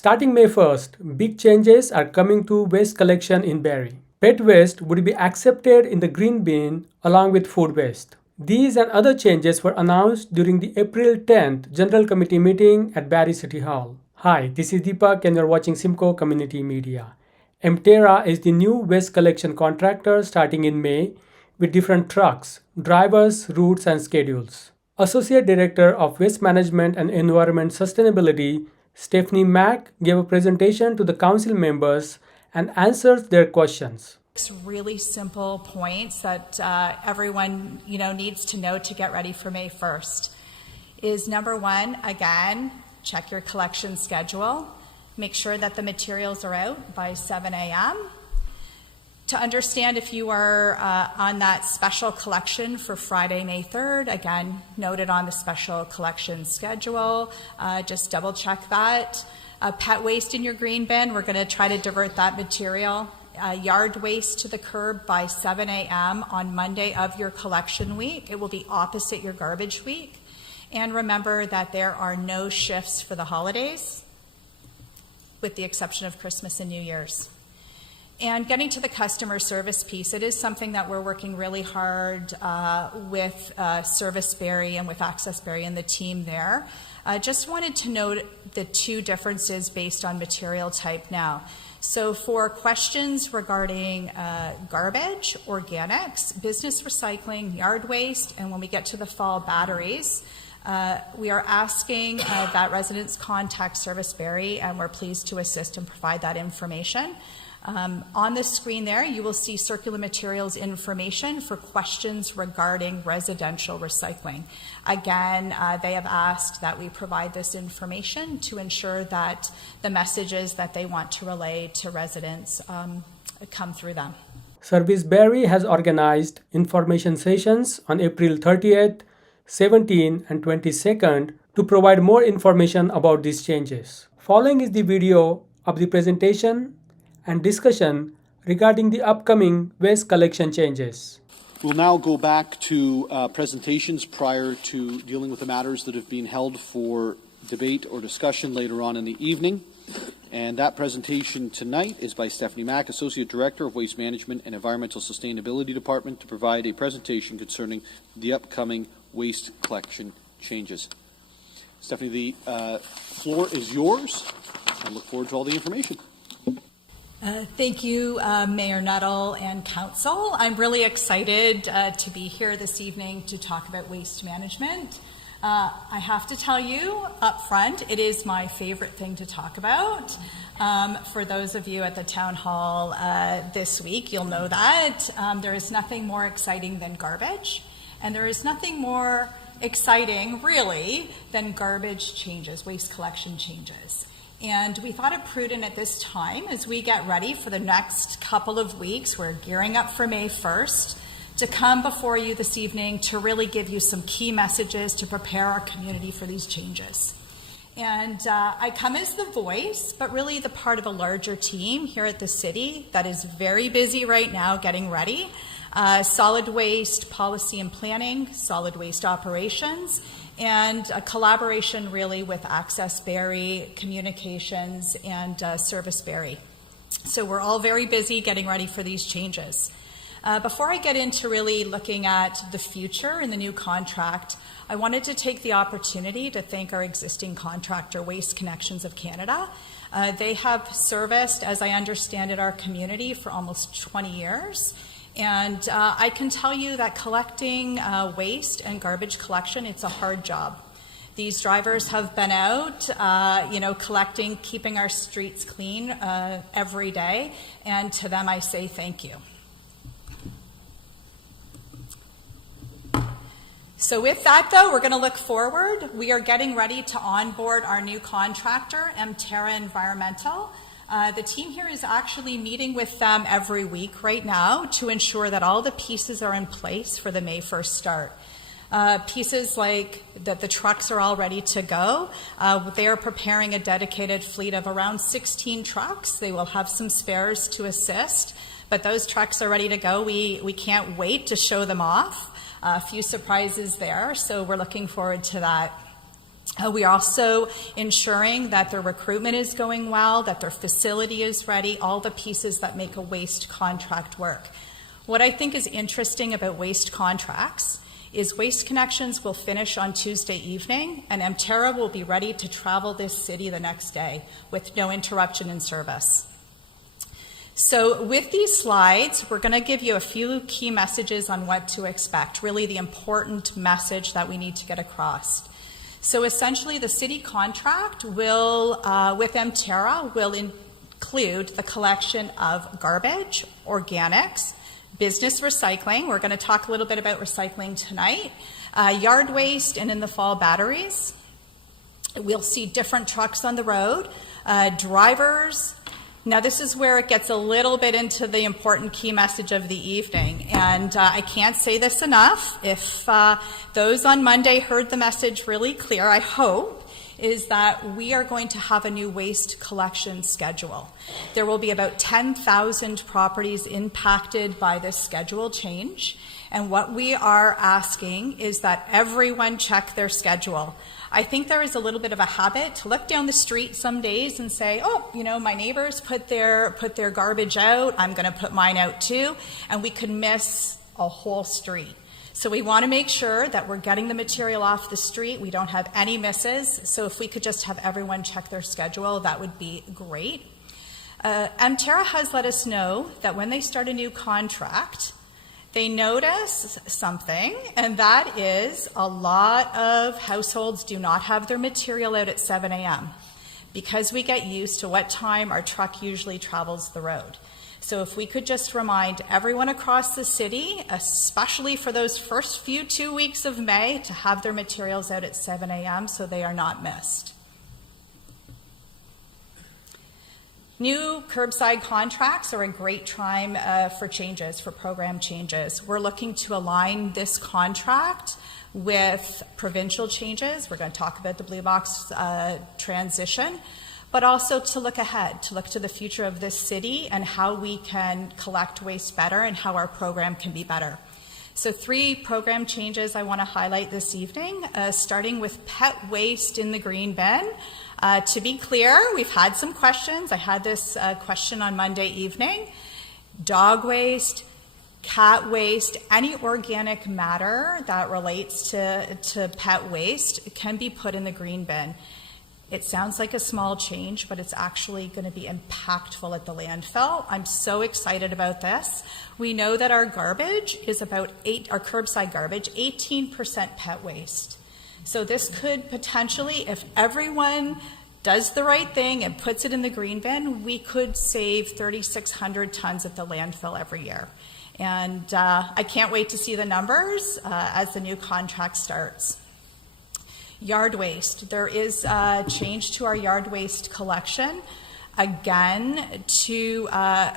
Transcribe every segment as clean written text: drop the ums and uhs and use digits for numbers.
Starting May 1st, big changes are coming to waste collection in Barrie. Pet waste would be accepted in the green bin along with food waste. These and other changes were announced during the April 10th General Committee meeting at Barrie City Hall. Hi, this is Deepak and you're watching Simcoe Community Media. Emterra is the new waste collection contractor starting in May with different trucks, drivers, routes and schedules. Associate Director of Waste Management and Environment Sustainability, Stephanie Mack, gave a presentation to the council members and answered their questions. Really simple points that everyone needs to know to get ready for May 1st is number one, again, check your collection schedule. Make sure that the materials are out by 7 a.m. To understand if you are on that special collection for Friday, May 3rd, again, noted on the special collection schedule. Just double check that. Pet waste in your green bin, we're going to try to divert that material. Yard waste to the curb by 7 a.m. on Monday of your collection week. It will be opposite your garbage week. And remember that there are no shifts for the holidays, with the exception of Christmas and New Year's. And getting to the customer service piece, it is something that we're working really hard with Service Barrie and with Access Barrie and the team there. Just wanted to note the two differences based on material type now. So for questions regarding garbage, organics, business recycling, yard waste, and when we get to the fall, batteries, we are asking that residents contact Service Barrie, and we're pleased to assist and provide that information. On the screen there, you will see circular materials information for questions regarding residential recycling. Again, they have asked that we provide this information to ensure that the messages that they want to relay to residents come through them. Service Barrie has organized information sessions on April 30th, 17th, and 22nd to provide more information about these changes. Following is the video of the presentation and discussion regarding the upcoming waste collection changes. We'll now go back to presentations prior to dealing with the matters that have been held for debate or discussion later on in the evening. And that presentation tonight is by Stephanie Mack, Associate Director of Waste Management and Environmental Sustainability Department, to provide a presentation concerning the upcoming waste collection changes. Stephanie, the floor is yours. I look forward to all the information. Thank you, Mayor Nuttall and Council. I'm really excited to be here this evening to talk about waste management. I have to tell you up front, it is my favorite thing to talk about. For those of you at the Town Hall this week, you'll know that. There is nothing more exciting than garbage, and there is nothing more exciting, really, than garbage changes, waste collection changes. And we thought it prudent at this time, as we get ready for the next couple of weeks, we're gearing up for May 1st, to come before you this evening to really give you some key messages to prepare our community for these changes. And I come as the voice, but really the part of a larger team here at the city that is very busy right now getting ready. Solid waste policy and planning, solid waste operations, and a collaboration really with Access Barrie, Communications, and Service Barrie. So we're all very busy getting ready for these changes. Before I get into really looking at the future and the new contract, I wanted to take the opportunity to thank our existing contractor, Waste Connections of Canada. They have serviced, as I understand it, our community for almost 20 years. And I can tell you that collecting waste and garbage collection, it's a hard job. These drivers have been out, collecting, keeping our streets clean every day. And to them, I say thank you. So with that, though, we're going to look forward. We are getting ready to onboard our new contractor, Emterra Environmental. The team here is actually meeting with them every week right now to ensure that all the pieces are in place for the May 1st start. Pieces like that the trucks are all ready to go. They are preparing a dedicated fleet of around 16 trucks. They will have some spares to assist, but those trucks are ready to go. We can't wait to show them off. A few surprises there, so we're looking forward to that. We are also ensuring that their recruitment is going well, that their facility is ready, all the pieces that make a waste contract work. What I think is interesting about waste contracts is Waste Connections will finish on Tuesday evening, and Emterra will be ready to travel this city the next day with no interruption in service. So with these slides, we're going to give you a few key messages on what to expect, really the important message that we need to get across. So essentially, the city contract will, with Emterra, will include the collection of garbage, organics, business recycling. We're going to talk a little bit about recycling tonight. Yard waste, and in the fall, batteries. We'll see different trucks on the road. Drivers. Now, this is where it gets a little bit into the important key message of the evening. And I can't say this enough. If those on Monday heard the message really clear, I hope, is that we are going to have a new waste collection schedule. There will be about 10,000 properties impacted by this schedule change. And what we are asking is that everyone check their schedule. I think there is a little bit of a habit to look down the street some days and say, oh, you know, my neighbors put their garbage out, I'm going to put mine out too, and we could miss a whole street. So we want to make sure that we're getting the material off the street, we don't have any misses, so if we could just have everyone check their schedule, that would be great. Emterra has let us know that when they start a new contract, they notice something, and that is a lot of households do not have their material out at 7 a.m. because we get used to what time our truck usually travels the road. So if we could just remind everyone across the city, especially for those first few 2 weeks of May, to have their materials out at 7 a.m. so they are not missed. New curbside contracts are a great time for changes, for program changes. We're looking to align this contract with provincial changes. We're going to talk about the Blue Box transition, but also to look ahead, to look to the future of this city and how we can collect waste better and how our program can be better. So 3 program changes I want to highlight this evening, starting with pet waste in the green bin. To be clear, we've had some questions. I had this question on Monday evening. Dog waste, cat waste, any organic matter that relates to pet waste can be put in the green bin. It sounds like a small change, but it's actually going to be impactful at the landfill. I'm so excited about this. We know that our garbage is about our curbside garbage, 18% pet waste. So this could potentially, if everyone does the right thing and puts it in the green bin, we could save 3,600 tons at the landfill every year. And I can't wait to see the numbers as the new contract starts. Yard waste. There is a change to our yard waste collection, again, to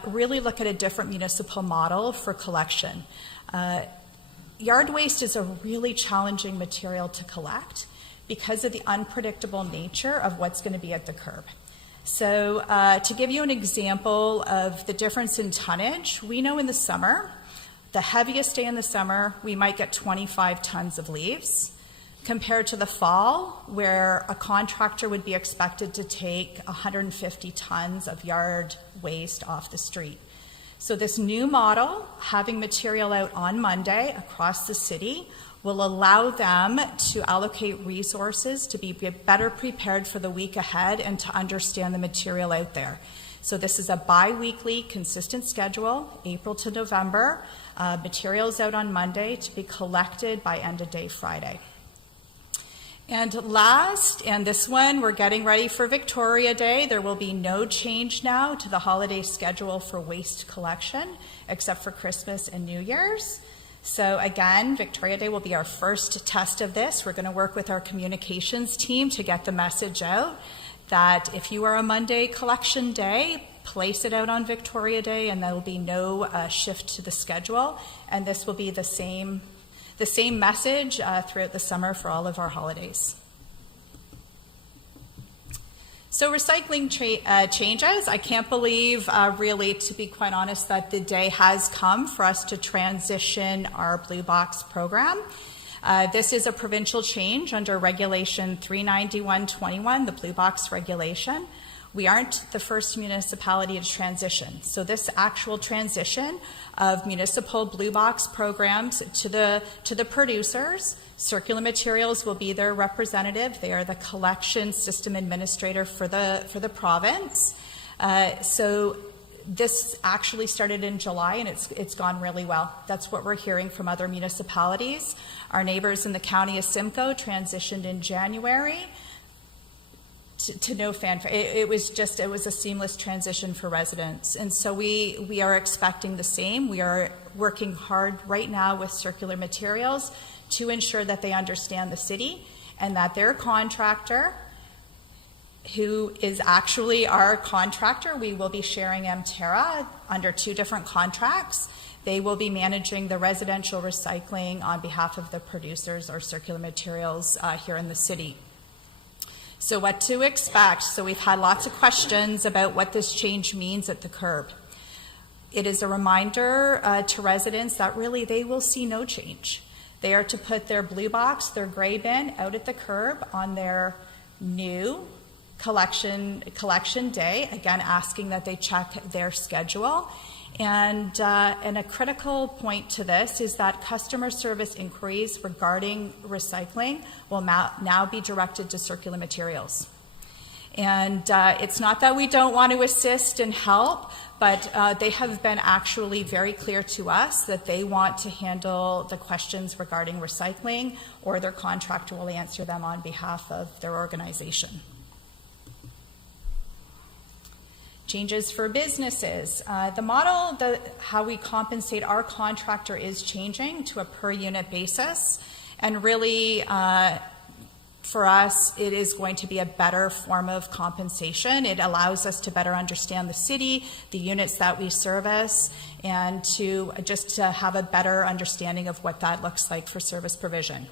really look at a different municipal model for collection. Yard waste is a really challenging material to collect because of the unpredictable nature of what's going to be at the curb. So to give you an example of the difference in tonnage, we know in the summer, the heaviest day in the summer, we might get 25 tons of leaves, compared to the fall, where a contractor would be expected to take 150 tons of yard waste off the street. So this new model, having material out on Monday across the city, will allow them to allocate resources to be better prepared for the week ahead and to understand the material out there. So this is a bi-weekly consistent schedule, April to November. Materials out on Monday to be collected by end of day Friday. And last, and this one, we're getting ready for Victoria Day. There will be no change now to the holiday schedule for waste collection, except for Christmas and New Year's. So again, Victoria Day will be our first test of this. We're going to work with our communications team to get the message out that if you are a Monday collection day, place it out on Victoria Day, and there will be no shift to the schedule. And this will be the same message throughout the summer for all of our holidays. So recycling changes. I can't believe, really, to be quite honest, that the day has come for us to transition our Blue Box program. This is a provincial change under Regulation 39121, the Blue Box Regulation. We aren't the first municipality to transition. So this actual transition of municipal Blue Box programs to the producers, Circular Materials will be their representative. They are the collection system administrator for the province. So this actually started in July, and it's gone really well. That's what we're hearing from other municipalities. Our neighbors in the county of Simcoe transitioned in January to no fanfare. It was a seamless transition for residents. And so we are expecting the same. We are working hard right now with Circular Materials to ensure that they understand the city and that their contractor, who is actually our contractor, we will be sharing Emterra under 2 different contracts. They will be managing the residential recycling on behalf of the producers or Circular Materials here in the city. So what to expect? So we've had lots of questions about what this change means at the curb. It is a reminder to residents that really they will see no change. They are to put their blue box, their gray bin out at the curb on their new collection day, again asking that they check their schedule. And a critical point to this is that customer service inquiries regarding recycling will now be directed to Circular Materials. And it's not that we don't want to assist and help, but they have been actually very clear to us that they want to handle the questions regarding recycling, or their contractor will answer them on behalf of their organization. Changes for businesses. The model, how we compensate our contractor is changing to a per unit basis. And really, for us, it is going to be a better form of compensation. It allows us to better understand the city, the units that we service, and to have a better understanding of what that looks like for service provision.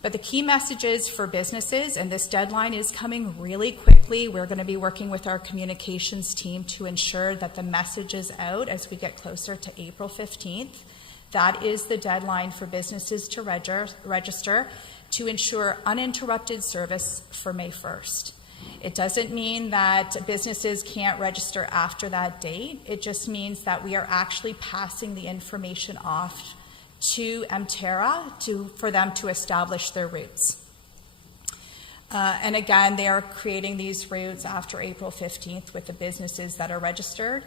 But the key messages for businesses, and this deadline is coming really quickly. We're going to be working with our communications team to ensure that the message is out as we get closer to April 15th. That is the deadline for businesses to register to ensure uninterrupted service for May 1st. It doesn't mean that businesses can't register after that date. It just means that we are actually passing the information off to Emterra for them to establish their routes. And again, they are creating these routes after April 15th with the businesses that are registered.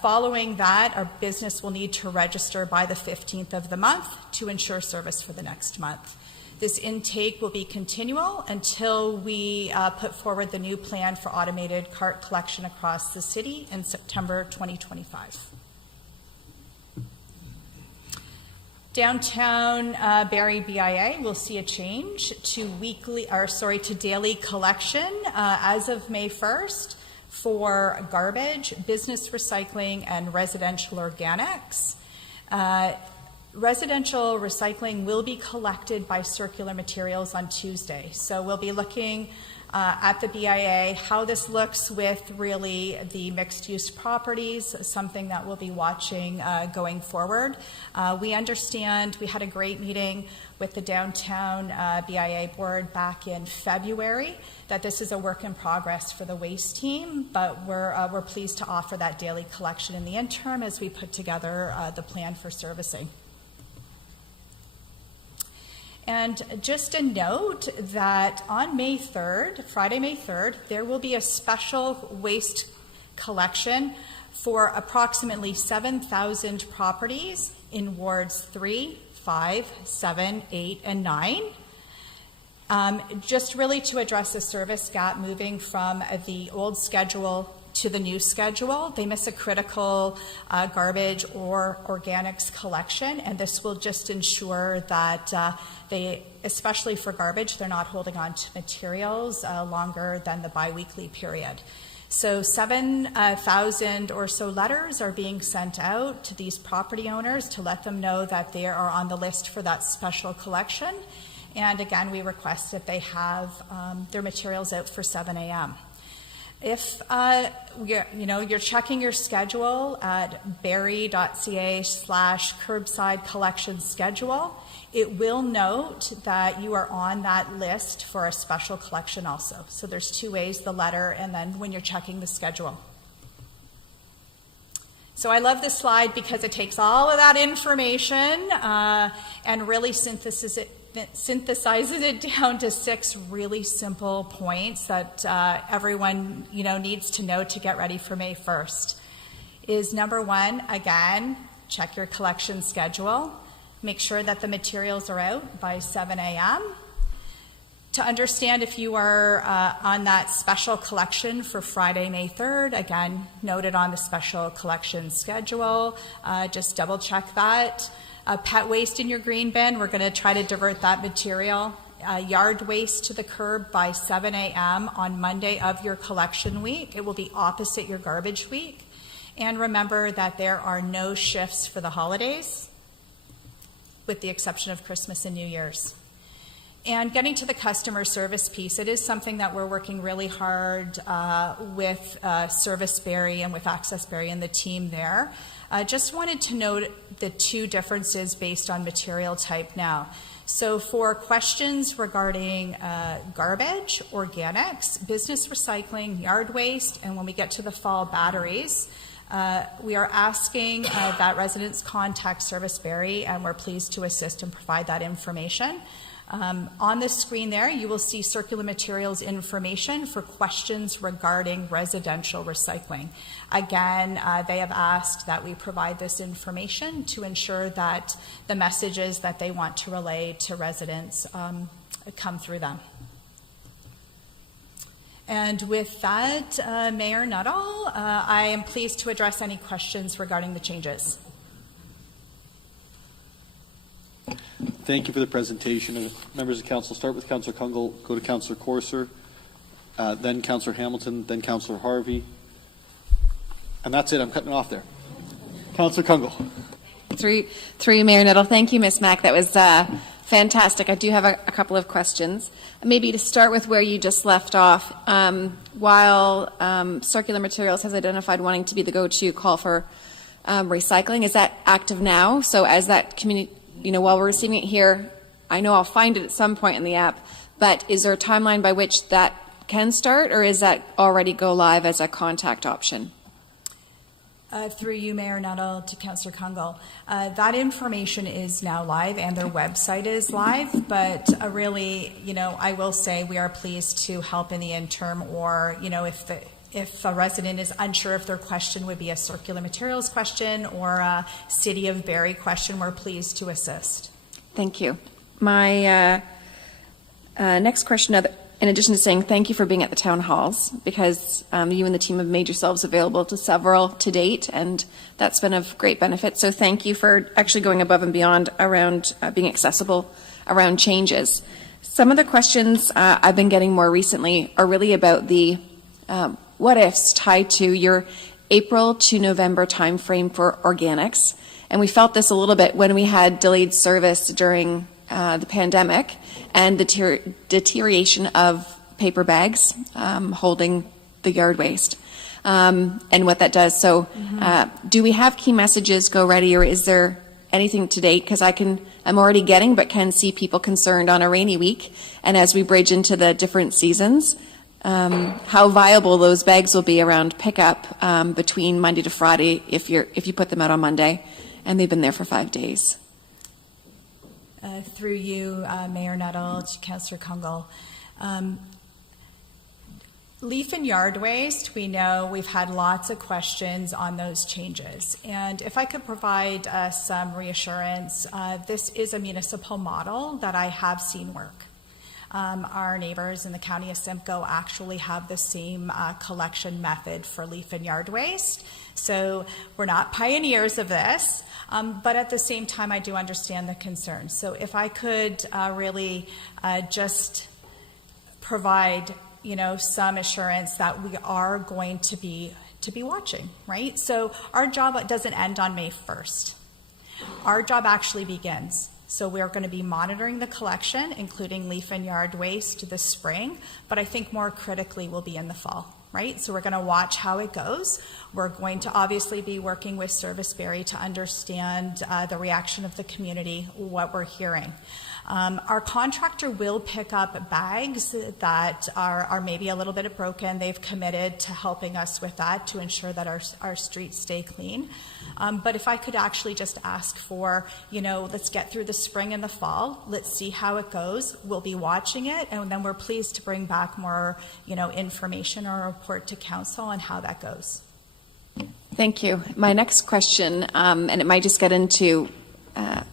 Following that, our business will need to register by the 15th of the month to ensure service for the next month. This intake will be continual until we put forward the new plan for automated cart collection across the city in September 2025. Downtown Barrie BIA will see a change to daily collection as of May 1st for garbage, business recycling, and residential organics. Residential recycling will be collected by Circular Materials on Tuesday. So we'll be looking at the BIA, how this looks with really the mixed-use properties, something that we'll be watching going forward. We understand we had a great meeting with the downtown BIA board back in February, that this is a work in progress for the waste team, but we're pleased to offer that daily collection in the interim as we put together the plan for servicing. And just a note that on May 3rd, Friday, May 3rd, there will be a special waste collection for approximately 7,000 properties in wards 3, 5, 7, 8, and 9. Just really to address the service gap moving from the old schedule to the new schedule. They miss a critical garbage or organics collection, and this will just ensure that they, especially for garbage, they're not holding on to materials longer than the biweekly period. So 7,000 or so letters are being sent out to these property owners to let them know that they are on the list for that special collection. And again, we request that they have their materials out for 7 a.m. If you're checking your schedule at barrie.ca/curbside collection schedule, It will note that you are on that list for a special collection also. So there's two ways, the letter and then when you're checking the schedule. So I love this slide because it takes all of that information and really synthesizes it down to 6 really simple points that everyone needs to know to get ready for May 1st. Is number 1, again, check your collection schedule. Make sure that the materials are out by 7 a.m. To understand if you are on that special collection for Friday, May 3rd, again, noted on the special collection schedule. Just double check that. Pet waste in your green bin, we're going to try to divert that material. Yard waste to the curb by 7 a.m. on Monday of your collection week. It will be opposite your garbage week. And remember that there are no shifts for the holidays, with the exception of Christmas and New Year's. And getting to the customer service piece, it is something that we're working really hard with Service Barrie and with Access Barrie and the team there. Just wanted to note the 2 differences based on material type now. So for questions regarding garbage, organics, business recycling, yard waste, and when we get to the fall, batteries, we are asking that residents contact Service Barrie, and we're pleased to assist and provide that information. On the screen there, you will see circular materials information for questions regarding residential recycling. Again, they have asked that we provide this information to ensure that the messages that they want to relay to residents come through them. And with that, Mayor Nuttall, I am pleased to address any questions regarding the changes. Thank you for the presentation. Members of Council, start with Councillor Kungl, go to Councillor Corser, then Councillor Hamilton, then Councillor Harvey. And that's it. I'm cutting it off there. Councillor Kungl. Through you, Mayor Nuttall. Thank you, Ms. Mack. That was fantastic. I do have a couple of questions. Maybe to start with where you just left off, while Circular Materials has identified wanting to be the go-to call for recycling, is that active now? So as that community, while we're receiving it here, I know I'll find it at some point in the app, but is there a timeline by which that can start, or is that already go live as a contact option? Through you, Mayor Nuttall, to Councillor Kungl. That information is now live and their website is live, but really, I will say we are pleased to help in the interim, or, if a resident is unsure if their question would be a circular materials question or a City of Barrie question, we're pleased to assist. Thank you. My next question, in addition to saying thank you for being at the town halls, because you and the team have made yourselves available to several to date, and that's been of great benefit. So thank you for actually going above and beyond around being accessible around changes. Some of the questions I've been getting more recently are really about the what ifs tied to your April to November timeframe for organics. And we felt this a little bit when we had delayed service during the pandemic and the deterioration of paper bags holding the yard waste and what that does. So do we have key messages go ready, or is there anything to date? Because I'm already getting, but can see people concerned on a rainy week. And as we bridge into the different seasons, how viable those bags will be around pickup between Monday to Friday if you put them out on Monday and they've been there for 5 days. Through you, Mayor Nuttall, to Councillor Kungl. Leaf and yard waste, we know we've had lots of questions on those changes. And if I could provide some reassurance, this is a municipal model that I have seen work. Our neighbors in the county of Simcoe actually have the same collection method for leaf and yard waste. So we're not pioneers of this, but at the same time, I do understand the concern. So if I could really just provide, some assurance that we are going to be watching, right? So our job doesn't end on May 1st. Our job actually begins. So we're going to be monitoring the collection, including leaf and yard waste this spring, but I think more critically will be in the fall. right? So we're going to watch how it goes. We're going to obviously be working with Service Barrie to understand the reaction of the community, what we're hearing. Our contractor will pick up bags that are maybe a little bit broken. They've committed to helping us with that to ensure that our streets stay clean. But if I could actually just ask for, let's get through the spring and the fall. Let's see how it goes. We'll be watching it, and then we're pleased to bring back more, information or report to council on how that goes. Thank you. My next question, and it might just get into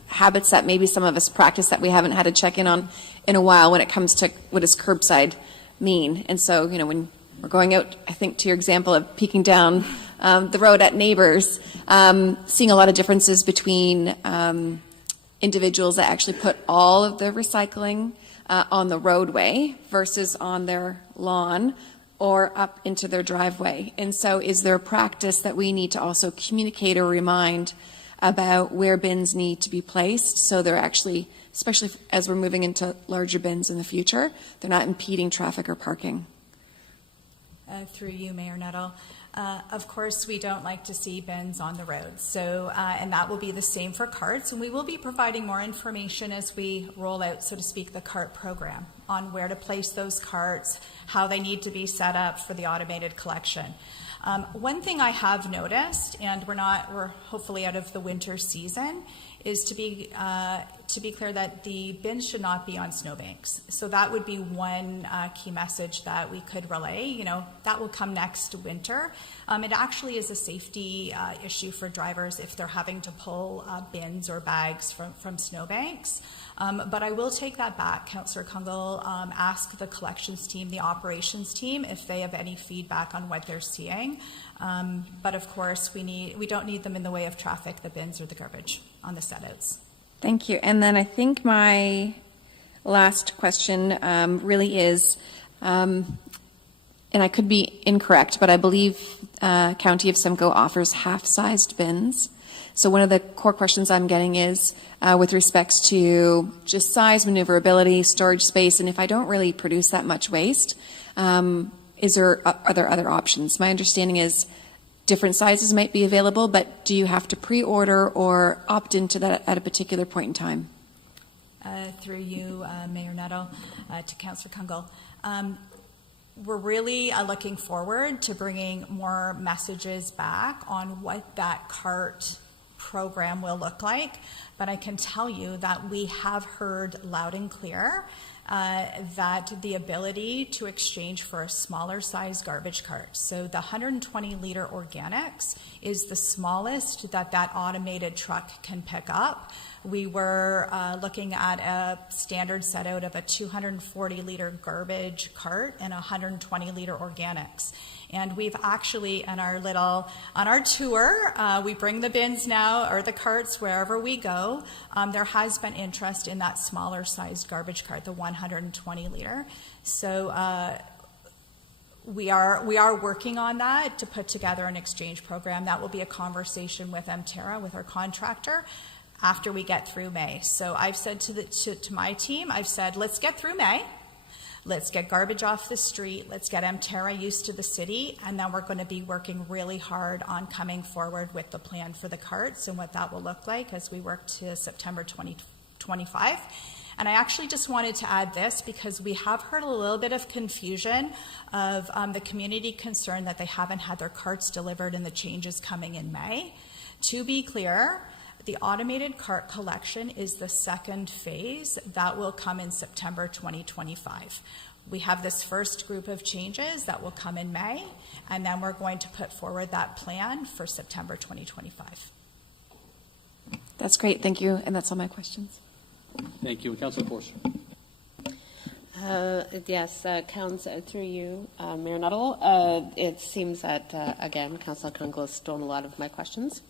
habits that maybe some of us practice that we haven't had to check in on in a while when it comes to what does curbside mean. And so, when we're going out, I think to your example of peeking down the road at neighbors, seeing a lot of differences between individuals that actually put all of their recycling on the roadway versus on their lawn or up into their driveway. And so is there a practice that we need to also communicate or remind about where bins need to be placed so they're actually, especially as we're moving into larger bins in the future, they're not impeding traffic or parking? Through you, Mayor Nuttall. Of course, we don't like to see bins on the road. So, and that will be the same for carts. And we will be providing more information as we roll out, so to speak, the cart program on where to place those carts, how they need to be set up for the automated collection. One thing I have noticed, and we're hopefully out of the winter season, is to be clear that the bins should not be on snowbanks. So that would be one key message that we could relay. That will come next winter. It actually is a safety issue for drivers if they're having to pull bins or bags from snowbanks. But I will take that back, Councillor Kungle. Ask the collections team, the operations team, if they have any feedback on what they're seeing. But of course, we don't need them in the way of traffic, the bins or the garbage on the setouts. Thank you. And then I think my last question really is, and I could be incorrect, but I believe County of Simcoe offers half-sized bins. So one of the core questions I'm getting is with respects to just size, maneuverability, storage space, and if I don't really produce that much waste, are there other options? My understanding is different sizes might be available, but do you have to pre-order or opt into that at a particular point in time? Through you, Mayor Nuttall, to Councillor Kungle. We're really looking forward to bringing more messages back on what that cart program will look like, but I can tell you that we have heard loud and clear that the ability to exchange for a smaller size garbage cart. So the 120 liter organics is the smallest that automated truck can pick up. We were looking at a standard set out of a 240 liter garbage cart and 120 liter organics. And we've actually, on our tour, we bring the bins now, or the carts, wherever we go. There has been interest in that smaller sized garbage cart, the 120 liter. So we are working on that to put together an exchange program. That will be a conversation with Emterra, with our contractor, after we get through May. So I've said to my team, let's get through May. Let's get garbage off the street. Let's get Emterra used to the city. And then we're going to be working really hard on coming forward with the plan for the carts and what that will look like as we work to September 2025. And I actually just wanted to add this because we have heard a little bit of confusion of the community concern that they haven't had their carts delivered and the changes coming in May. To be clear, the automated cart collection is the second phase that will come in September 2025. We have this first group of changes that will come in May, and then we're going to put forward that plan for September 2025. That's great. Thank you. And that's all my questions. Thank you. Councillor Forster. Yes, Councillor, through you, Mayor Nuttall. It seems that, again, Councillor Kungle has stolen a lot of my questions.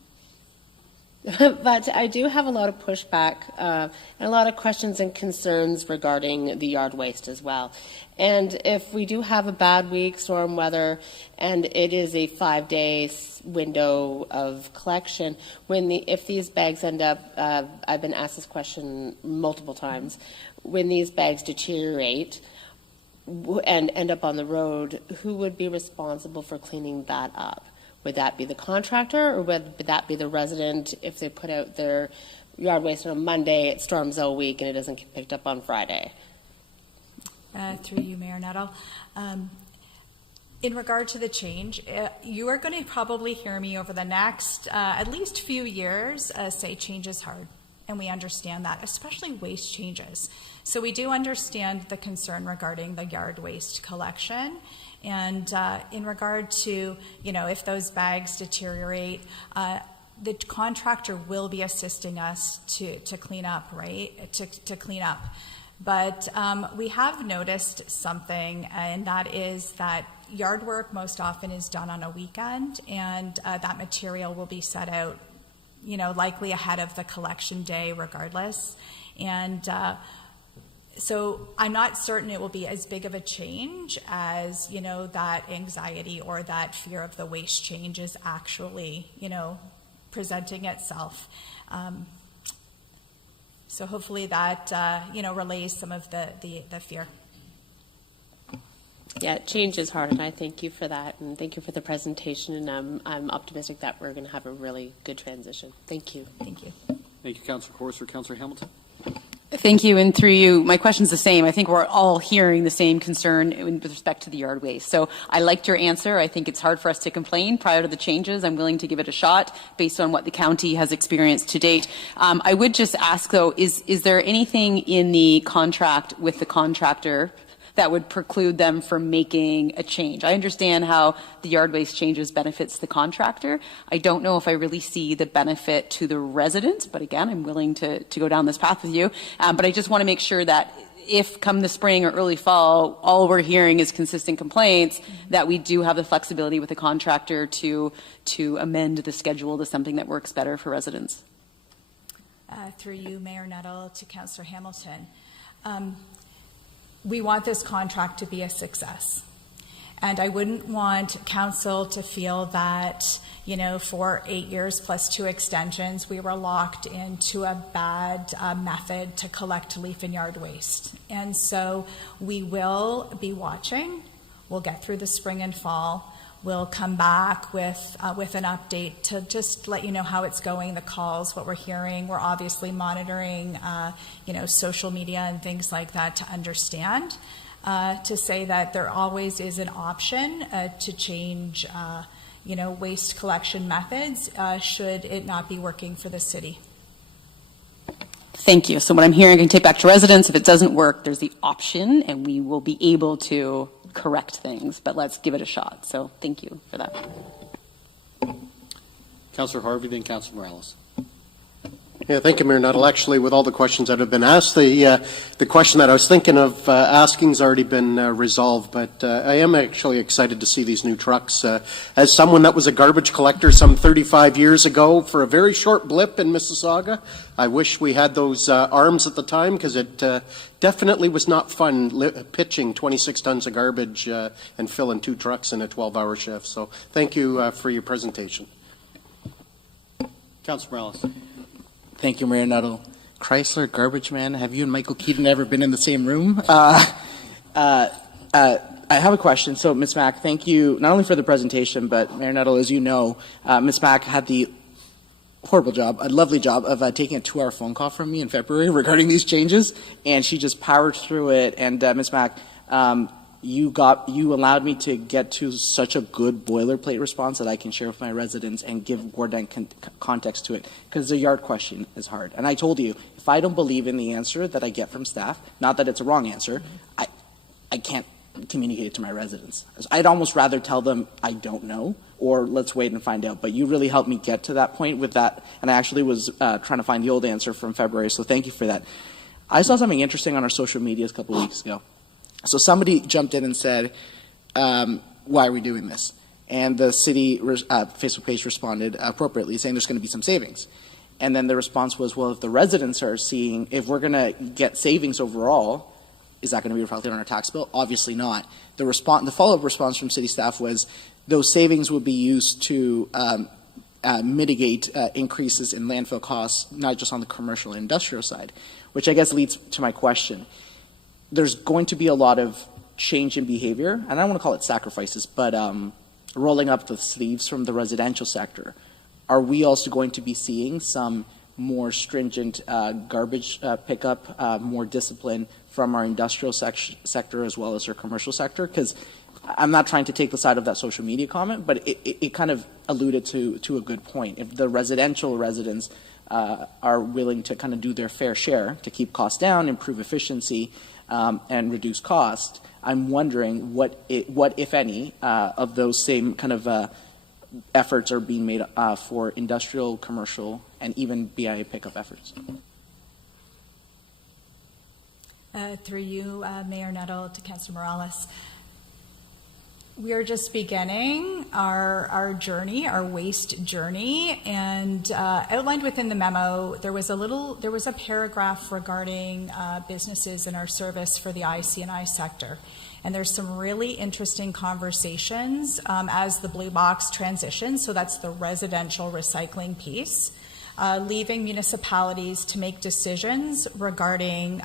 But I do have a lot of pushback and a lot of questions and concerns regarding the yard waste as well. And if we do have a bad week, storm weather, and it is a 5-day window of collection, if these bags end up, I've been asked this question multiple times, when these bags deteriorate, and end up on the road, who would be responsible for cleaning that up? Would that be the contractor, or would that be the resident if they put out their yard waste on a Monday, it storms all week, and it doesn't get picked up on Friday? Through you, Mayor Nuttall. In regard to the change, you are going to probably hear me over the next at least few years say change is hard. And we understand that, especially waste changes. So we do understand the concern regarding the yard waste collection. And in regard to, if those bags deteriorate, the contractor will be assisting us to clean up, right? To clean up. But we have noticed something, and that is that yard work most often is done on a weekend, and that material will be set out likely ahead of the collection day regardless. And so I'm not certain it will be as big of a change as, that anxiety or that fear of the waste change is actually, presenting itself. So hopefully that, relays some of the fear. Yeah, change is hard, and I thank you for that, and thank you for the presentation, and I'm optimistic that we're going to have a really good transition. Thank you. Thank you. Thank you, Councillor Corser. Councillor Hamilton. Thank you, and through you, my question's the same. I think we're all hearing the same concern with respect to the yard waste. So I liked your answer. I think it's hard for us to complain prior to the changes. I'm willing to give it a shot based on what the county has experienced to date. I would just ask, though, is there anything in the contract with the contractor that would preclude them from making a change? I understand how the yard waste changes benefits the contractor. I don't know if I really see the benefit to the residents, but again, I'm willing to go down this path with you. But I just want to make sure that if come the spring or early fall, all we're hearing is consistent complaints, that we do have the flexibility with the contractor to amend the schedule to something that works better for residents. Through you, Mayor Nuttall, to Councillor Hamilton. We want this contract to be a success. And I wouldn't want council to feel that, for 8 years plus 2 extensions, we were locked into a bad method to collect leaf and yard waste. And so we will be watching. We'll get through the spring and fall. We'll come back with an update to just let you know how it's going, the calls, what we're hearing. We're obviously monitoring, social media and things like that to understand, to say that there always is an option to change, waste collection methods should it not be working for the city. Thank you. So what I'm hearing, I can take back to residents. If it doesn't work, there's the option, and we will be able to correct things, but let's give it a shot. So thank you for that. Councillor Harvey, then Councillor Morales. Yeah, thank you, Mayor Nuttall. Actually, with all the questions that have been asked, the question that I was thinking of asking has already been resolved, but I am actually excited to see these new trucks. As someone that was a garbage collector some 35 years ago for a very short blip in Mississauga, I wish we had those arms at the time, because it definitely was not fun pitching 26 tons of garbage and filling 2 trucks in a 12-hour shift. So thank you for your presentation. Councillor Morales. Thank you, Mayor Nuttall. Chrysler, garbage man, have you and Michael Keaton ever been in the same room? I have a question. So, Ms. Mack, thank you not only for the presentation, but Mayor Nuttall, as you know, Ms. Mack had the horrible job, a lovely job of taking a 2-hour phone call from me in February regarding these changes, and she just powered through it. And Ms. Mack, you allowed me to get to such a good boilerplate response that I can share with my residents and give Gordon context to it, because the yard question is hard. And I told you, if I don't believe in the answer that I get from staff, not that it's a wrong answer, I can't communicate it to my residents. I'd almost rather tell them I don't know, or let's wait and find out. But you really helped me get to that point with that, and I actually was trying to find the old answer from February, so thank you for that. I saw something interesting on our social medias a couple of weeks ago. So somebody jumped in and said, why are we doing this? And the city Facebook page responded appropriately, saying there's going to be some savings. And then the response was, well, if the residents are seeing, if we're going to get savings overall, is that going to be reflected on our tax bill? Obviously not. The follow-up response from city staff was those savings would be used to mitigate increases in landfill costs, not just on the commercial and industrial side, which I guess leads to my question. There's going to be a lot of change in behavior, and I don't want to call it sacrifices, but rolling up the sleeves from the residential sector, are we also going to be seeing some more stringent garbage pickup, more discipline from our industrial sector as well as our commercial sector? Because I'm not trying to take the side of that social media comment, but it kind of alluded to a good point. If the residential residents are willing to kind of do their fair share to keep costs down, improve efficiency, and reduce cost, I'm wondering what if any, of those same kind of efforts are being made for industrial, commercial, and even BIA pickup efforts. Through you, Mayor Nuttall, to Councillor Morales. We are just beginning our journey, our waste journey, and outlined within the memo, there was a paragraph regarding businesses in our service for the IC&I sector. And there's some really interesting conversations as the blue box transitions, so that's the residential recycling piece, leaving municipalities to make decisions regarding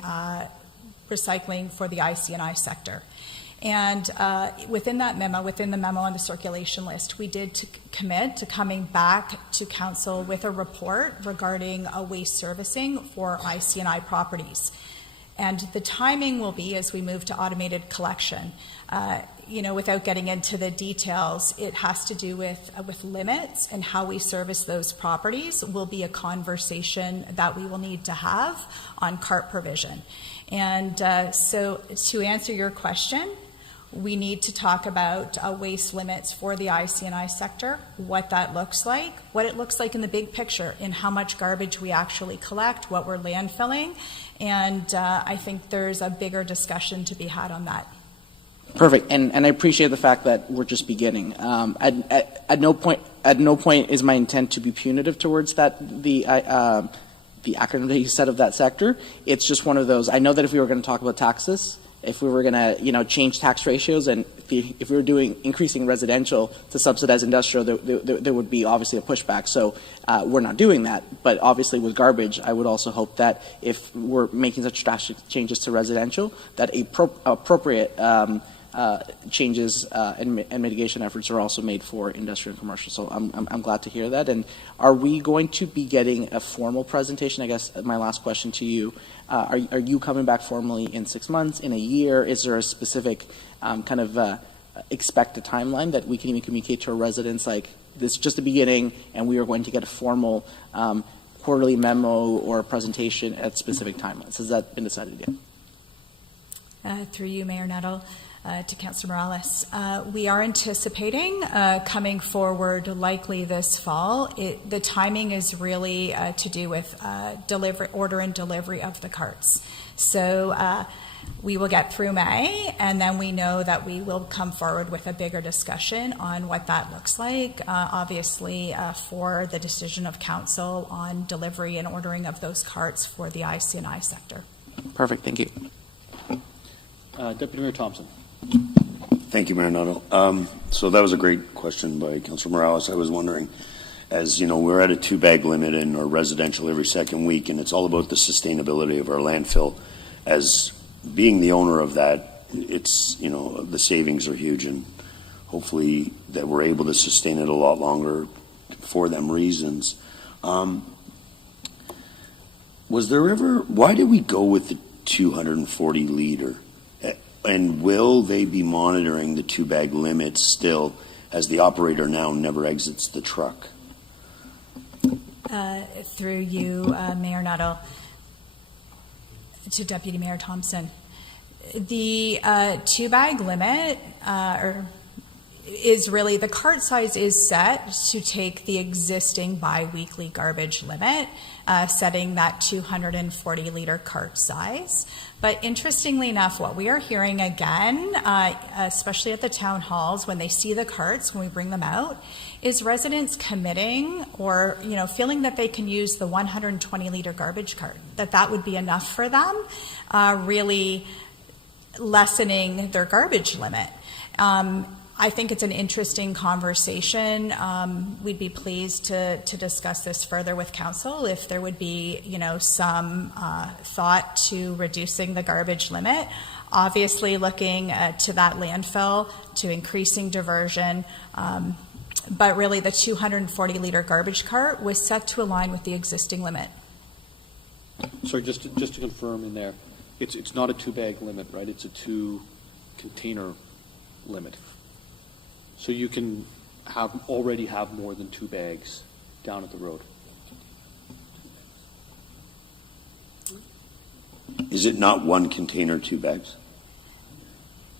recycling for the IC&I sector. And within that memo, within the memo on the circulation list, we did commit to coming back to council with a report regarding waste servicing for IC&I properties. And the timing will be as we move to automated collection. Without getting into the details, it has to do with limits and how we service those properties will be a conversation that we will need to have on cart provision. And so to answer your question, we need to talk about waste limits for the IC&I sector, what that looks like, what it looks like in the big picture, in how much garbage we actually collect, what we're landfilling, and I think there's a bigger discussion to be had on that. Perfect, and I appreciate the fact that we're just beginning. At no point is my intent to be punitive towards the acronym that you said of that sector. It's just one of those. I know that if we were going to talk about taxes, if we were going to, change tax ratios, and if we were doing increasing residential to subsidize industrial, there would be obviously a pushback. So we're not doing that. But obviously with garbage, I would also hope that if we're making such drastic changes to residential, that appropriate changes and mitigation efforts are also made for industrial and commercial. So I'm glad to hear that. And are we going to be getting a formal presentation? I guess my last question to you, are you coming back formally in 6 months, in a year? Is there a specific expect a timeline that we can even communicate to our residents, like this is just the beginning and we are going to get a formal quarterly memo or presentation at specific timelines? Has that been decided yet? Through you, Mayor Nuttall. To Councillor Morales. We are anticipating coming forward likely this fall. The timing is really to do with order and delivery of the carts. So we will get through May, and then we know that we will come forward with a bigger discussion on what that looks like, obviously for the decision of council on delivery and ordering of those carts for the IC&I sector. Perfect, thank you. Deputy Mayor Thompson. Thank you, Mayor Nuttall. So that was a great question by Councillor Morales. I was wondering, as you know, we're at a 2-bag limit in our residential every second week, and it's all about the sustainability of our landfill. As being the owner of that, it's, the savings are huge, and hopefully that we're able to sustain it a lot longer for them reasons. Why did we go with the 240 liter? And will they be monitoring the 2-bag limit still, as the operator now never exits the truck? Through you, Mayor Nuttall, to Deputy Mayor Thompson. The 2-bag limit is really, the cart size is set to take the existing bi-weekly garbage limit, setting that 240 liter cart size. But interestingly enough, what we are hearing again, especially at the town halls, when they see the carts, when we bring them out, is residents committing or, feeling that they can use the 120 liter garbage cart, that would be enough for them, really lessening their garbage limit. I think it's an interesting conversation. We'd be pleased to discuss this further with council if there would be, some thought to reducing the garbage limit. Obviously, looking to that landfill, to increasing diversion, but really the 240-liter garbage cart was set to align with the existing limit. Sorry, just to confirm in there, it's not a 2-bag limit, right? It's a 2-container limit. So you can already have more than 2 bags down at the road. Is it not 1 container, 2 bags?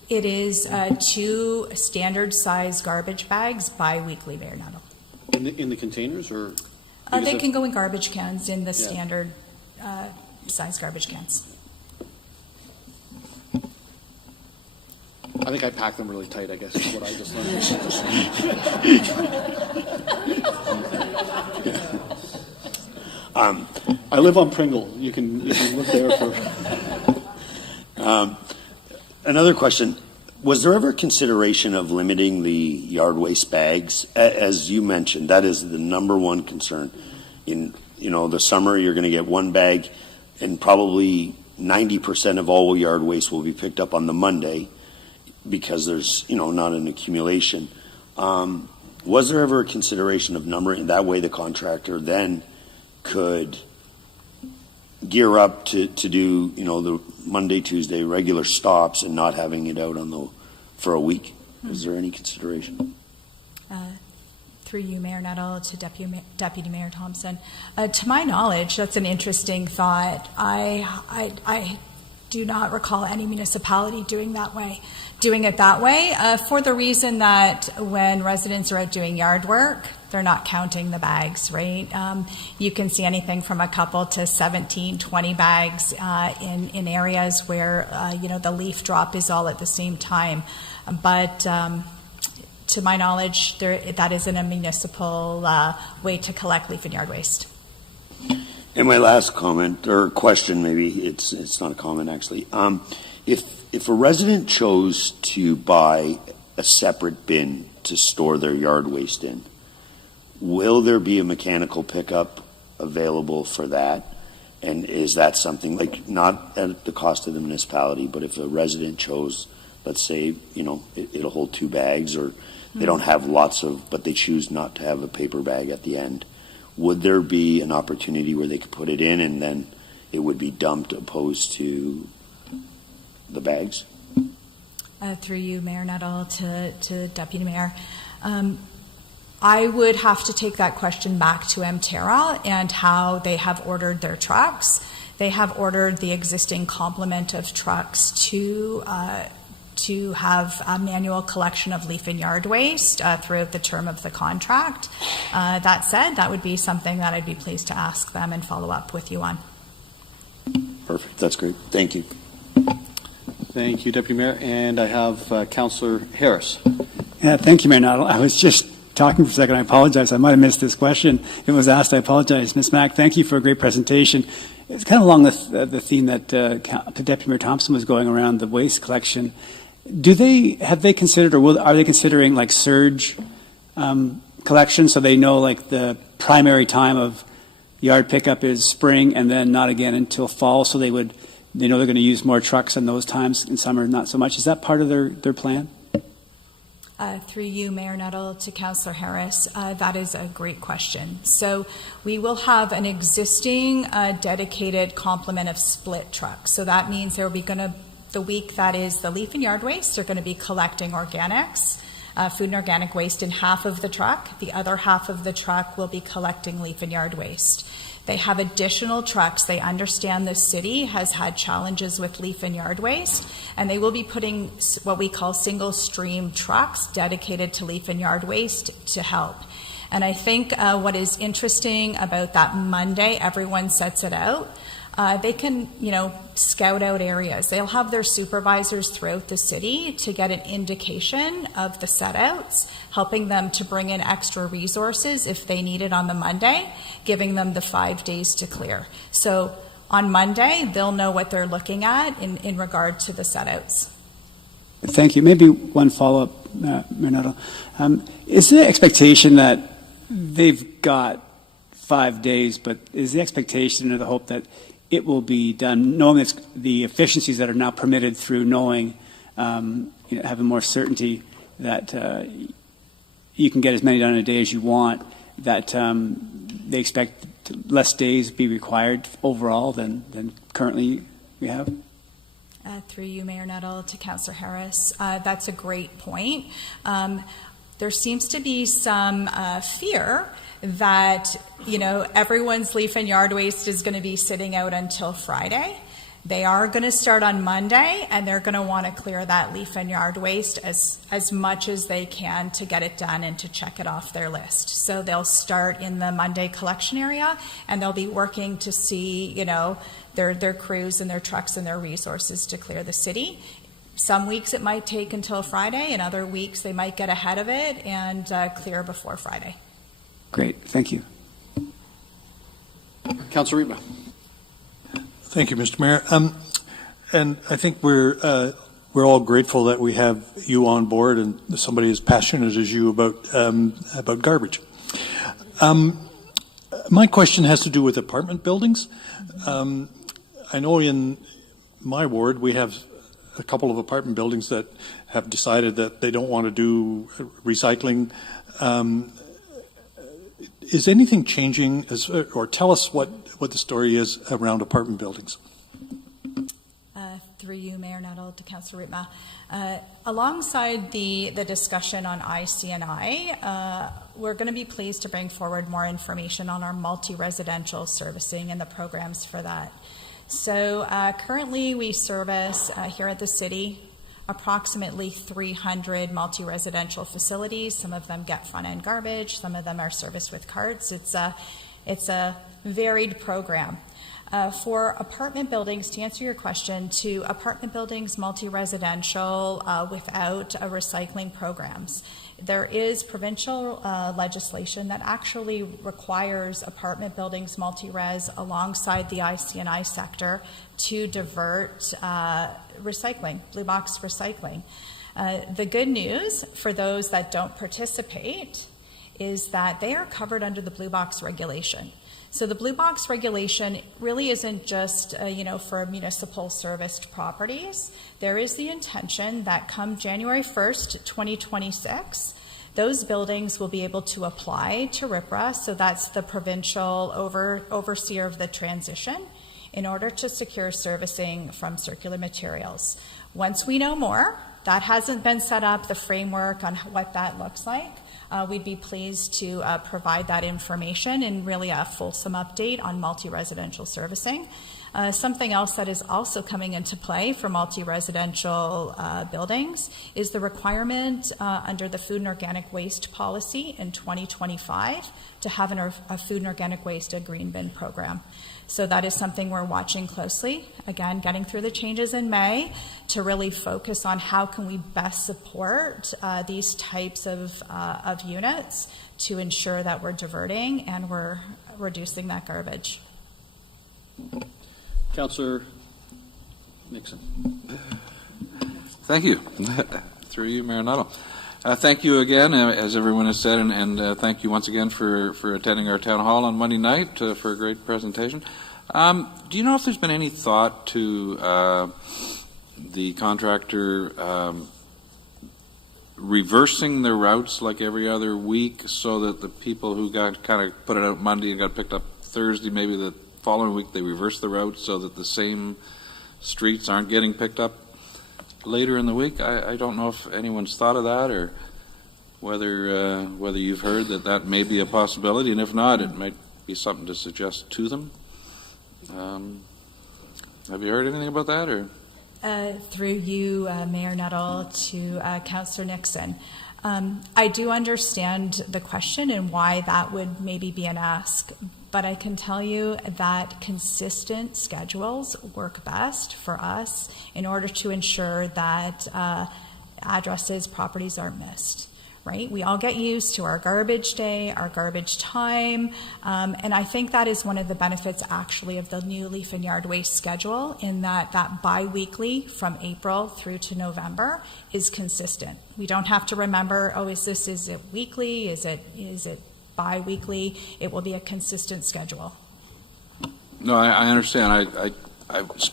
It is 2 standard size garbage bags bi-weekly, Mayor Nuttall. In the containers, or they can go in garbage cans in the standard size garbage cans. I think I pack them really tight, I guess, is what I just learned. I live on Pringle. You can look there for... Another question. Was there ever consideration of limiting the yard waste bags? As you mentioned, that is the number one concern. In the summer, you're going to get 1 bag, and probably 90% of all yard waste will be picked up on the Monday, because there's, not an accumulation. Was there ever a consideration of numbering? That way the contractor then could gear up to do, the Monday, Tuesday regular stops and not having it out for a week. Was there any consideration? Through you, Mayor Nuttall, to Deputy Mayor Thompson. To my knowledge, that's an interesting thought. I do not recall any municipality doing it that way, for the reason that when residents are out doing yard work, they're not counting the bags, right? You can see anything from a couple to 17, 20 bags in areas where, the leaf drop is all at the same time. But to my knowledge, that isn't a municipal way to collect leaf and yard waste. And my last comment, or question maybe, it's not a comment actually. If a resident chose to buy a separate bin to store their yard waste in, will there be a mechanical pickup available for that? And is that something, like, not at the cost of the municipality, but if a resident chose, let's say, it'll hold 2 bags, or they don't have lots of, but they choose not to have a paper bag at the end, would there be an opportunity where they could put it in and then it would be dumped opposed to the bags? Through you, Mayor Nuttall, to Deputy Mayor. I would have to take that question back to Emterra and how they have ordered their trucks. They have ordered the existing complement of trucks to have a manual collection of leaf and yard waste throughout the term of the contract. That said, that would be something that I'd be pleased to ask them and follow up with you on. Perfect. That's great. Thank you. Thank you, Deputy Mayor. And I have Councillor Harris. Yeah, thank you, Mayor Nuttall. I was just talking for a second. I apologize. I might have missed this question. It was asked. I apologize. Ms. Mack, thank you for a great presentation. It's kind of along the theme that Deputy Mayor Thompson was going around, the waste collection. Have they considered, or are they considering, like, surge collection, so they know, like, the primary time of yard pickup is spring and then not again until fall, so they know they're going to use more trucks in those times, in summer not so much? Is that part of their plan? Through you, Mayor Nuttall, to Councillor Harris, that is a great question. So we will have an existing dedicated complement of split trucks. So that means there will be the week that is the leaf and yard waste, they're going to be collecting organics, food and organic waste in half of the truck. The other half of the truck will be collecting leaf and yard waste. They have additional trucks. They understand the city has had challenges with leaf and yard waste, and they will be putting what we call single stream trucks dedicated to leaf and yard waste to help. And I think what is interesting about that Monday, everyone sets it out. They can, scout out areas. They'll have their supervisors throughout the city to get an indication of the set-outs, helping them to bring in extra resources if they need it on the Monday, giving them the 5 days to clear. So on Monday, they'll know what they're looking at in regard to the set-outs. Thank you. Maybe one follow-up, Mayor Nuttall. Is the expectation that they've got 5 days, but is the expectation or the hope that it will be done, knowing the efficiencies that are now permitted through knowing, having more certainty that you can get as many done in a day as you want, that they expect less days be required overall than currently we have? Through you, Mayor Nuttall, to Councillor Harris. That's a great point. There seems to be some fear that, everyone's leaf and yard waste is going to be sitting out until Friday. They are going to start on Monday, and they're going to want to clear that leaf and yard waste as much as they can to get it done and to check it off their list. So they'll start in the Monday collection area, and they'll be working to see, their crews and their trucks and their resources to clear the city. Some weeks it might take until Friday, and other weeks they might get ahead of it and clear before Friday. Great, thank you. Councillor Riepma. Thank you, Mr. Mayor. And I think we're all grateful that we have you on board and somebody as passionate as you about garbage. My question has to do with apartment buildings. I know in my ward we have a couple of apartment buildings that have decided that they don't want to do recycling. Is anything changing, or tell us what the story is around apartment buildings? Through you, Mayor Nuttall, to Councillor Riepma. Alongside the discussion on IC&I, we're going to be pleased to bring forward more information on our multi-residential servicing and the programs for that. So currently we service here at the city approximately 300 multi-residential facilities. Some of them get front-end garbage. Some of them are serviced with carts. It's a varied program. For apartment buildings, to answer your question, to apartment buildings, multi-residential, without recycling programs, there is provincial legislation that actually requires apartment buildings, multi-res, alongside the IC&I sector to divert recycling, blue box recycling. The good news for those that don't participate is that they are covered under the blue box regulation. So the blue box regulation really isn't just, for municipal serviced properties. There is the intention that come January 1st, 2026, those buildings will be able to apply to RIPRA, so that's the provincial overseer of the transition, in order to secure servicing from circular materials. Once we know more, that hasn't been set up, the framework on what that looks like. We'd be pleased to provide that information and really a fulsome update on multi-residential servicing. Something else that is also coming into play for multi-residential buildings is the requirement under the food and organic waste policy in 2025 to have a food and organic waste, a green bin program. So that is something we're watching closely. Again, getting through the changes in May to really focus on how can we best support these types of units to ensure that we're diverting and we're reducing that garbage. Councillor Nixon. Thank you. Through you, Mayor Nuttall. Thank you again, as everyone has said, and thank you once again for attending our town hall on Monday night for a great presentation. Do you know if there's been any thought to the contractor reversing their routes like every other week, so that the people who got kind of put it out Monday and got picked up Thursday, maybe the following week they reverse the route so that the same streets aren't getting picked up later in the week? I don't know if anyone's thought of that, or whether you've heard that may be a possibility, and if not, it might be something to suggest to them. Have you heard anything about that, or? Through you, Mayor Nuttall, to Councillor Nixon. I do understand the question and why that would maybe be an ask, but I can tell you that consistent schedules work best for us in order to ensure that addresses, properties aren't missed. right? We all get used to our garbage day, our garbage time, and I think that is one of the benefits actually of the new leaf and yard waste schedule, in that bi-weekly from April through to November is consistent. We don't have to remember, oh, is it weekly? Is it bi-weekly? It will be a consistent schedule. No, I understand.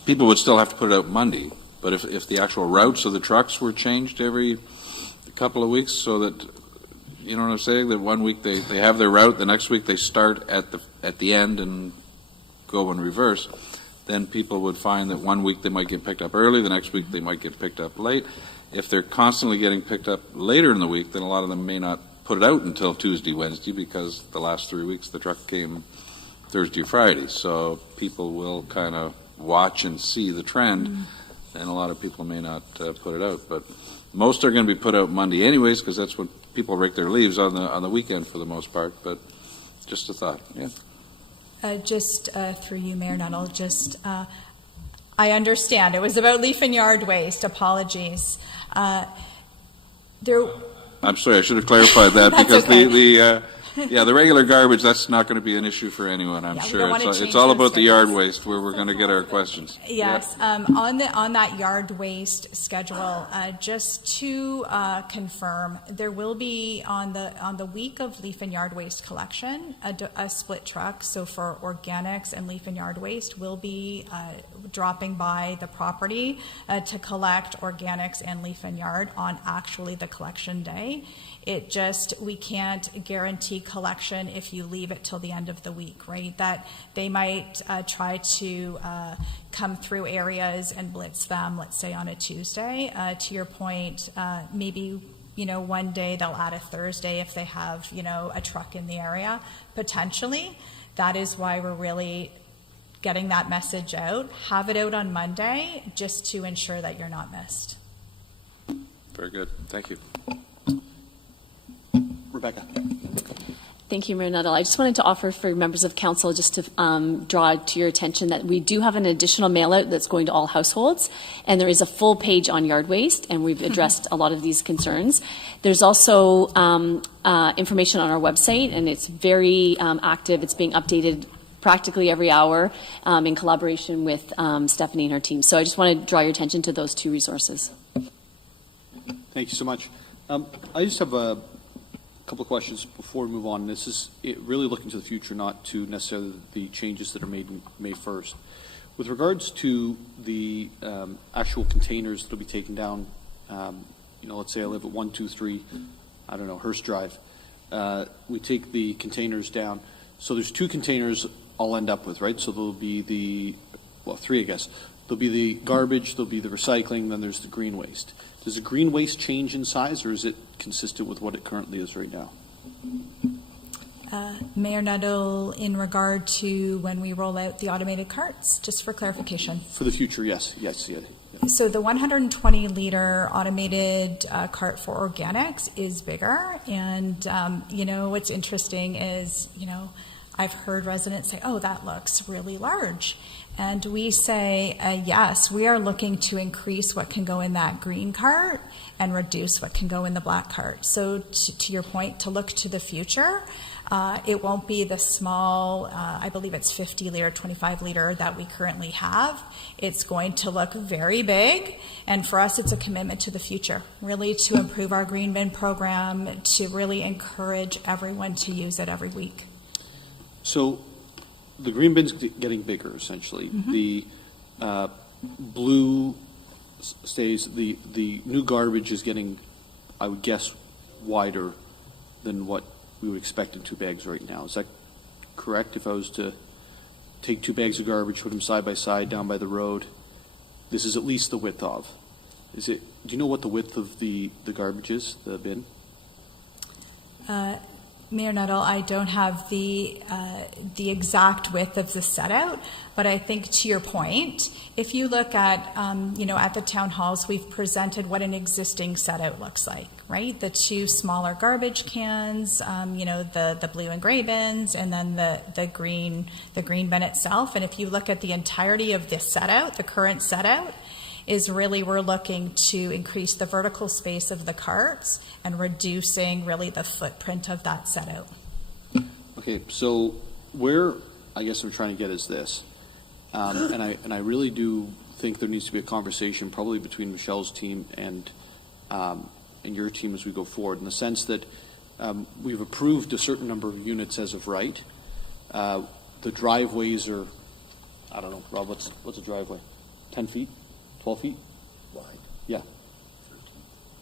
People would still have to put it out Monday, but if the actual routes of the trucks were changed every couple of weeks, so that, you know what I'm saying, that one week they have their route, the next week they start at the end and go in reverse, then people would find that one week they might get picked up early, the next week they might get picked up late. If they're constantly getting picked up later in the week, then a lot of them may not put it out until Tuesday, Wednesday, because the last 3 weeks the truck came Thursday or Friday. So people will kind of watch and see the trend, and a lot of people may not put it out. But most are going to be put out Monday anyways, because that's when people rake their leaves on the weekend for the most part. But just a thought, yeah. Through you, Mayor Nuttall, I understand. It was about leaf and yard waste. Apologies. I'm sorry, I should have clarified that because okay. the regular garbage, that's not going to be an issue for anyone, I'm sure. It's all about the yard waste where we're going to get our questions. Yes, yeah. On that yard waste schedule, just to confirm, there will be on the week of leaf and yard waste collection a split truck. So for organics and leaf and yard waste, will be dropping by the property to collect organics and leaf and yard on actually the collection day. We can't guarantee collection if you leave it till the end of the week, right? That they might try to come through areas and blitz them, let's say on a Tuesday. To your point, maybe, one day they'll add a Thursday if they have, a truck in the area, potentially. That is why we're really getting that message out. Have it out on Monday just to ensure that you're not missed. Very good. Thank you. Rebecca. Thank you, Mayor Nuttall. I just wanted to offer for members of council just to draw to your attention that we do have an additional mail-out that's going to all households, and there is a full page on yard waste, and we've addressed a lot of these concerns. There's also information on our website, and it's very active. It's being updated practically every hour in collaboration with Stephanie and her team. So I just want to draw your attention to those two resources. Thank you so much. I just have a couple of questions before we move on. This is really looking to the future, not to necessarily the changes that are made May 1st. With regards to the actual containers that will be taken down, let's say I live at 123, Hearst Drive. We take the containers down. So there's 2 containers I'll end up with, right? So there'll be 3, I guess. There'll be the garbage, there'll be the recycling, then there's the green waste. Does the green waste change in size, or is it consistent with what it currently is right now? Mayor Nuttall, in regard to when we roll out the automated carts, just for clarification. For the future, yes. Yeah. So the 120-liter automated cart for organics is bigger, and what's interesting is, I've heard residents say, oh, that looks really large. And we say, yes, we are looking to increase what can go in that green cart and reduce what can go in the black cart. So to your point, to look to the future, it won't be the small, I believe it's 50-liter, 25-liter that we currently have. It's going to look very big. And for us, it's a commitment to the future, really to improve our green bin program, to really encourage everyone to use it every week. So the green bin's getting bigger, essentially. Mm-hmm. The blue stays. The new garbage is getting, I would guess, wider than what we would expect in 2 bags right now. Is that correct? If I was to take 2 bags of garbage, put them side by side down by the road, this is at least the width of. Is it? Do you know what the width of the garbage is, the bin? Mayor Nuttall, I don't have the exact width of the set out, but I think to your point, if you look at at the town halls, we've presented what an existing set out looks like, right? The 2 smaller garbage cans, the blue and gray bins, and then the green bin itself. And if you look at the entirety of this set out, the current set out, is really we're looking to increase the vertical space of the carts and reducing really the footprint of that set out. Okay, so where I guess I'm trying to get is this, and I really do think there needs to be a conversation probably between Michelle's team and your team as we go forward, in the sense that we've approved a certain number of units as of right. The driveways are, I don't know, Rob, what's a driveway? 10 feet? 12 feet? Wide. Yeah.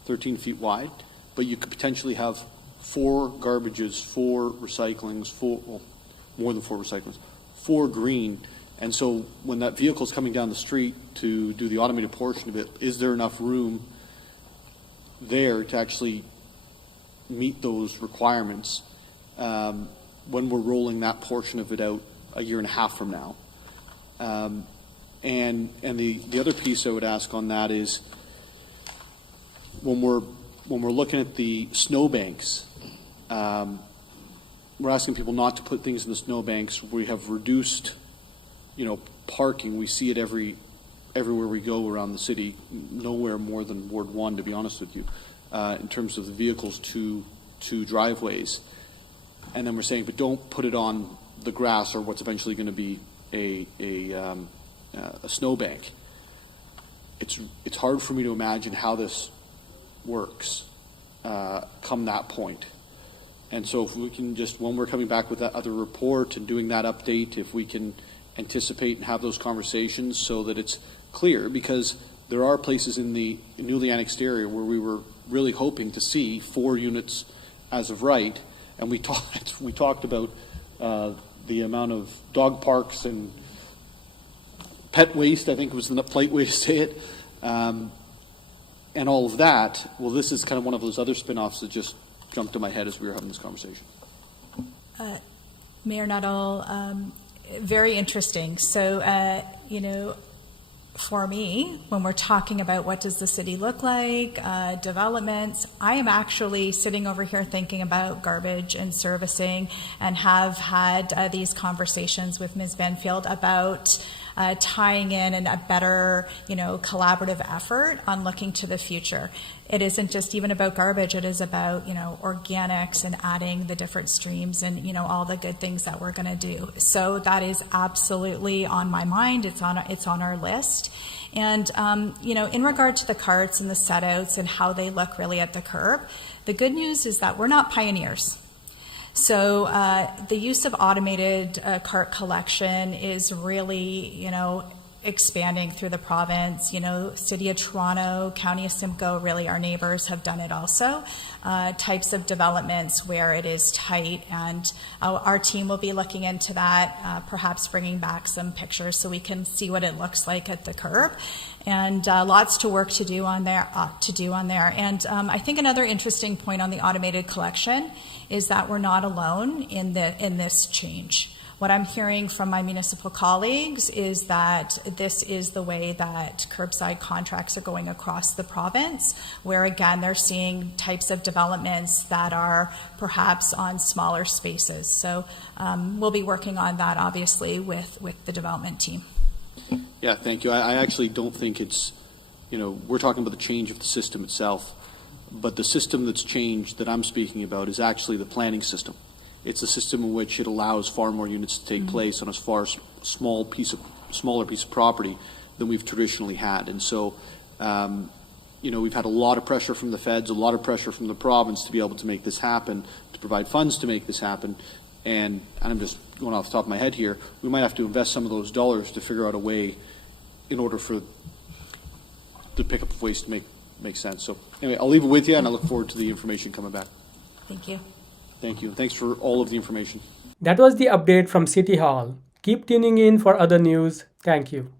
13 feet wide. But you could potentially have 4 garbages, 4 recyclings, more than 4 recyclings, 4 green. And so when that vehicle is coming down the street to do the automated portion of it, is there enough room there to actually meet those requirements when we're rolling that portion of it out a year and a half from now? And the other piece I would ask on that is when we're looking at the snowbanks, we're asking people not to put things in the snowbanks. We have reduced, parking. We see it everywhere we go around the city. Nowhere more than Ward 1, to be honest with you, in terms of the vehicles to driveways. And then we're saying, but don't put it on the grass or what's eventually going to be a snowbank. It's hard for me to imagine how this works come that point. And so if we can just, when we're coming back with that other report and doing that update, if we can anticipate and have those conversations so that it's clear, because there are places in the newly annexed area where we were really hoping to see 4 units as of right, and we talked about the amount of dog parks and pet waste, I think was the polite way to say it, and all of that. Well, this is kind of one of those other spin-offs that just jumped to my head as we were having this conversation. Mayor Nuttall, very interesting. So, for me, when we're talking about what does the city look like, developments, I am actually sitting over here thinking about garbage and servicing, and have had these conversations with Ms. Benfield about tying in and a better, collaborative effort on looking to the future. It isn't just even about garbage. It is about, organics and adding the different streams and, all the good things that we're going to do. So that is absolutely on my mind. It's on our list. And, in regard to the carts and the set outs and how they look really at the curb, the good news is that we're not pioneers. So the use of automated cart collection is really, expanding through the province. City of Toronto, County of Simcoe, really our neighbors have done it also. Types of developments where it is tight, and our team will be looking into that, perhaps bringing back some pictures so we can see what it looks like at the curb. And lots to work to do on there. And I think another interesting point on the automated collection is that we're not alone in this change. What I'm hearing from my municipal colleagues is that this is the way that curbside contracts are going across the province, where again they're seeing types of developments that are perhaps on smaller spaces. So we'll be working on that obviously with the development team. Yeah, thank you. I actually don't think it's, we're talking about the change of the system itself, but the system that's changed that I'm speaking about is actually the planning system. It's a system in which it allows far more units to take place on a far smaller piece of property than we've traditionally had. And so, we've had a lot of pressure from the feds, a lot of pressure from the province to be able to make this happen, to provide funds to make this happen. And I'm just going off the top of my head here, we might have to invest some of those dollars to figure out a way in order for the pickup of waste to make sense. So anyway, I'll leave it with you, and I look forward to the information coming back. Thank you. Thank you. Thanks for all of the information. That was the update from City Hall. Keep tuning in for other news. Thank you.